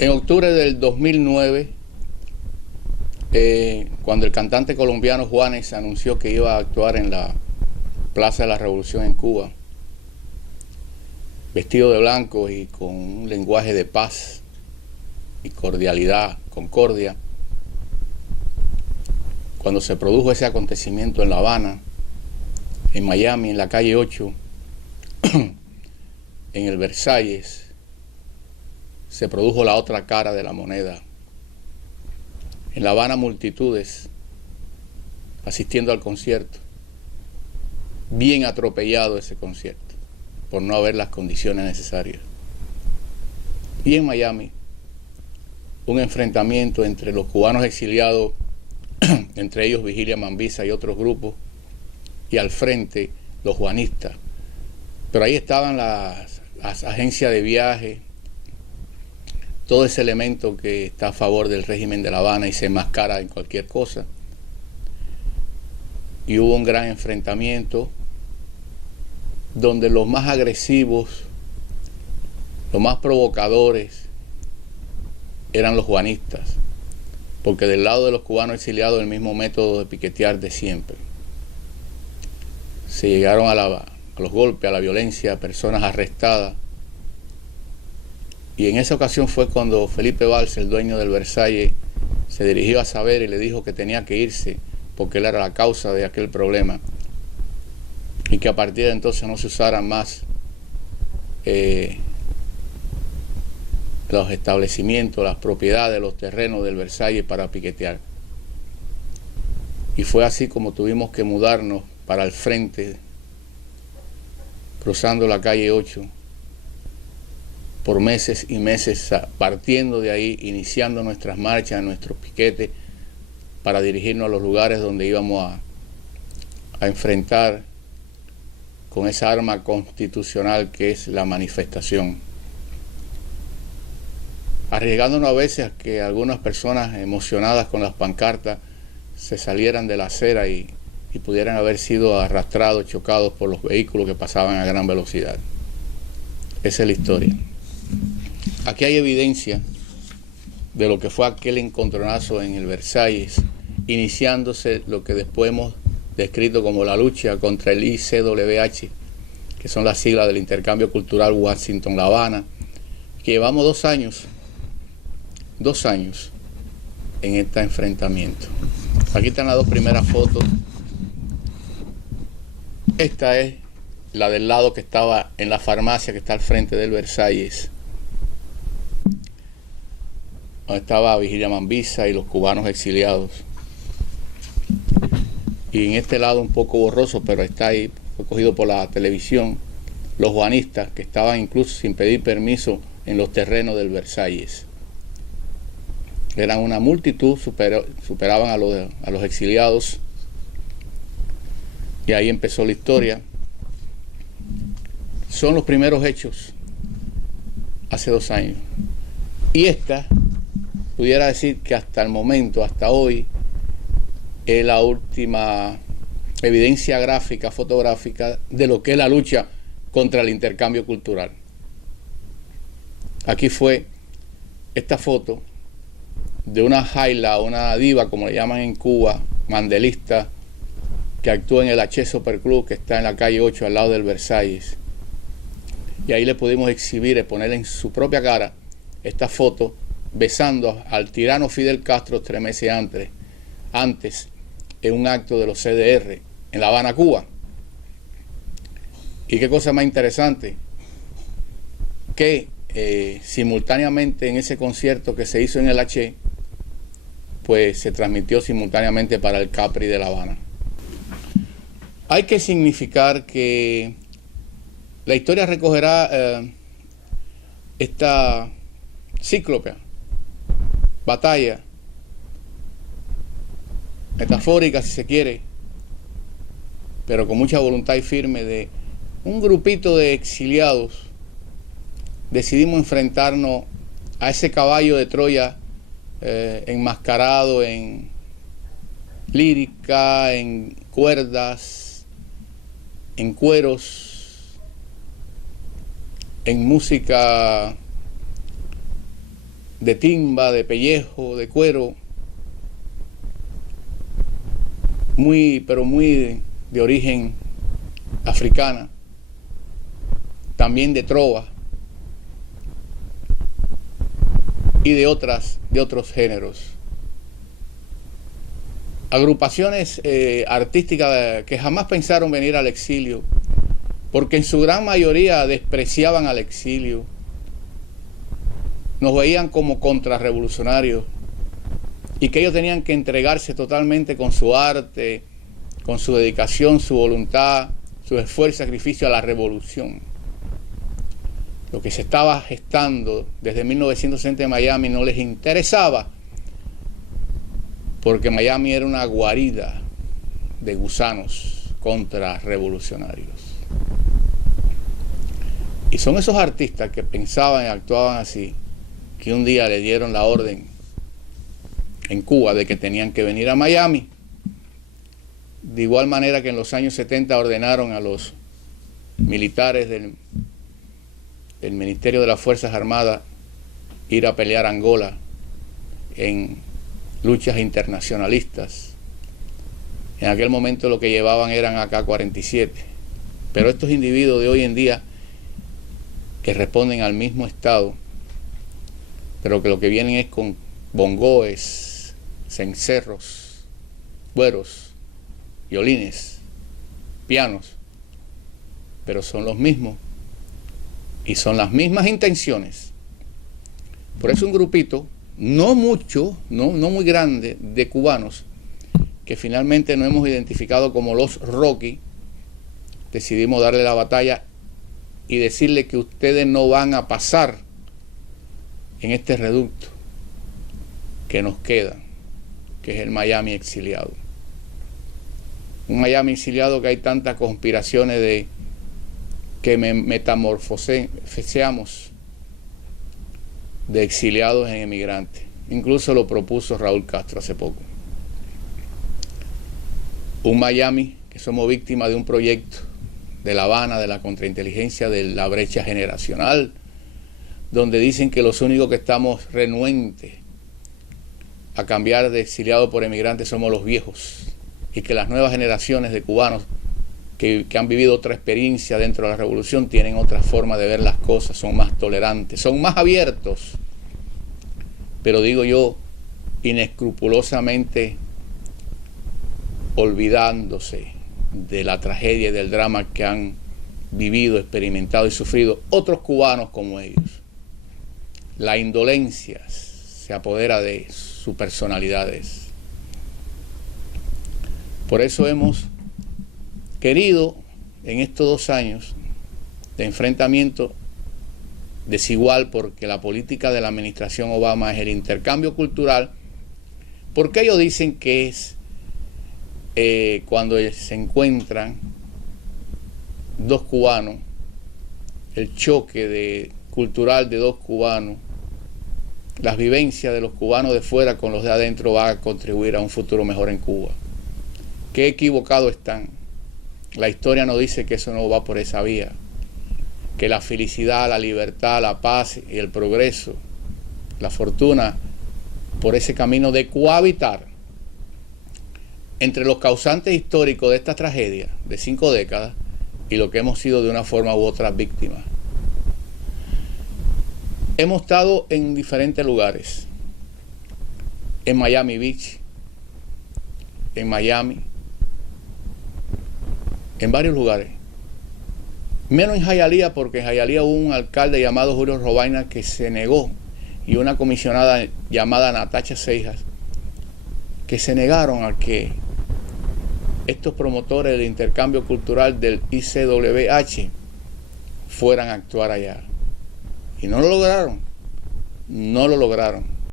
En octubre del 2009, cuando el cantante colombiano Juanes anunció que iba a actuar en la Plaza de la Revolución en Cuba, vestido de blanco y con un lenguaje de paz y cordialidad, concordia, cuando se produjo ese acontecimiento en La Habana, en Miami, en la calle 8, en el Versalles, se produjo la otra cara de la moneda. En La Habana, multitudes asistiendo al concierto, bien atropellado ese concierto, por no haber las condiciones necesarias. Y en Miami, un enfrentamiento entre los cubanos exiliados, entre ellos Vigilia Mambisa y otros grupos, y al frente los juanistas. Pero ahí estaban las agencias de viaje, todo ese elemento que está a favor del régimen de La Habana y se enmascara en cualquier cosa. Y hubo un gran enfrentamiento donde los más agresivos, los más provocadores, eran los juanistas, porque del lado de los cubanos exiliados el mismo método de piquetear de siempre. Se llegaron a los golpes, a la violencia, personas arrestadas. Y en esa ocasión fue cuando Felipe Valls, el dueño del Versalles, se dirigió a Saber y le dijo que tenía que irse porque él era la causa de aquel problema y que a partir de entonces no se usaran más los establecimientos, las propiedades, los terrenos del Versalles para piquetear. Y fue así como tuvimos que mudarnos para el frente, cruzando la calle 8, por meses y meses, partiendo de ahí, iniciando nuestras marchas, nuestros piquetes, para dirigirnos a los lugares donde íbamos a enfrentar con esa arma constitucional que es la manifestación. Arriesgándonos a veces a que algunas personas emocionadas con las pancartas se salieran de la acera y pudieran haber sido arrastrados, chocados por los vehículos que pasaban a gran velocidad. Esa es la historia. Aquí hay evidencia de lo que fue aquel encontronazo en el Versalles, iniciándose lo que después hemos descrito como la lucha contra el ICWH, que son las siglas del Intercambio Cultural Washington-La Habana, que llevamos 2 años en este enfrentamiento. Aquí están las 2 primeras fotos. Esta es la del lado que estaba en la farmacia que está al frente del Versalles, donde estaba Vigilia Mambisa y los cubanos exiliados. Y en este lado un poco borroso, pero está ahí, fue cogido por la televisión, los juanistas que estaban incluso sin pedir permiso en los terrenos del Versalles. Eran una multitud, superaban a los exiliados. Y ahí empezó la historia. Son los primeros hechos hace 2 años. Y esta, pudiera decir que hasta el momento, hasta hoy, es la última evidencia gráfica, fotográfica, de lo que es la lucha contra el intercambio cultural. Aquí fue esta foto de una jaila, una diva, como le llaman en Cuba, mandelista, que actúa en el H Super Club, que está en la calle 8, al lado del Versalles. Y ahí le pudimos exhibir y poner en su propia cara esta foto besando al tirano Fidel Castro 3 meses antes en un acto de los CDR en La Habana, Cuba. Y qué cosa más interesante, que simultáneamente en ese concierto que se hizo en el H, pues se transmitió simultáneamente para el Capri de La Habana. Hay que significar que la historia recogerá esta cíclope batalla, metafórica si se quiere, pero con mucha voluntad y firme, de un grupito de exiliados. Decidimos enfrentarnos a ese caballo de Troya enmascarado en lírica, en cuerdas, en cueros, en música de timba, de pellejo, de cuero, pero muy de origen africana, también de trova y de otros géneros. Agrupaciones artísticas que jamás pensaron venir al exilio, porque en su gran mayoría despreciaban al exilio, nos veían como contrarrevolucionarios y que ellos tenían que entregarse totalmente con su arte, con su dedicación, su voluntad, su esfuerzo y sacrificio a la revolución. Lo que se estaba gestando desde 1960 en Miami no les interesaba, porque Miami era una guarida de gusanos contrarrevolucionarios. Y son esos artistas que pensaban y actuaban así, que un día le dieron la orden en Cuba de que tenían que venir a Miami. De igual manera que en los años 70 ordenaron a los militares del Ministerio de las Fuerzas Armadas ir a pelear a Angola en luchas internacionalistas. En aquel momento lo que llevaban eran AK-47. Pero estos individuos de hoy en día, que responden al mismo Estado, pero que lo que vienen es con bongoes, cencerros, güeros, violines, pianos, pero son los mismos y son las mismas intenciones. Por eso un grupito, no mucho, no muy grande, de cubanos, que finalmente nos hemos identificado como los Rocky, decidimos darle la batalla y decirle que ustedes no van a pasar en este reducto que nos queda, que es el Miami exiliado. Un Miami exiliado que hay tantas conspiraciones de que metamorfoseamos de exiliados en emigrantes. Incluso lo propuso Raúl Castro hace poco. Un Miami que somos víctimas de un proyecto de La Habana, de la contrainteligencia, de la brecha generacional, donde dicen que los únicos que estamos renuentes a cambiar de exiliado por emigrante somos los viejos, y que las nuevas generaciones de cubanos que han vivido otra experiencia dentro de la revolución tienen otra forma de ver las cosas, son más tolerantes, son más abiertos, pero digo yo, inescrupulosamente olvidándose de la tragedia y del drama que han vivido, experimentado y sufrido otros cubanos como ellos. La indolencia se apodera de sus personalidades. Por eso hemos querido, en estos 2 años de enfrentamiento desigual, porque la política de la administración Obama es el intercambio cultural, porque ellos dicen que es cuando se encuentran dos cubanos, el choque cultural de dos cubanos, las vivencias de los cubanos de fuera con los de adentro va a contribuir a un futuro mejor en Cuba. Qué equivocados están. La historia nos dice que eso no va por esa vía, que la felicidad, la libertad, la paz y el progreso, la fortuna, por ese camino de cohabitar entre los causantes históricos de esta tragedia de 5 décadas y lo que hemos sido de una forma u otra víctimas. Hemos estado en diferentes lugares, en Miami Beach, en Miami, en varios lugares, menos en Hialeah, porque en Hialeah hubo un alcalde llamado Julio Robaina que se negó, y una comisionada llamada Natacha Seijas, que se negaron a que estos promotores del intercambio cultural del ICWH fueran a actuar allá. Y no lo lograron, no lo lograron.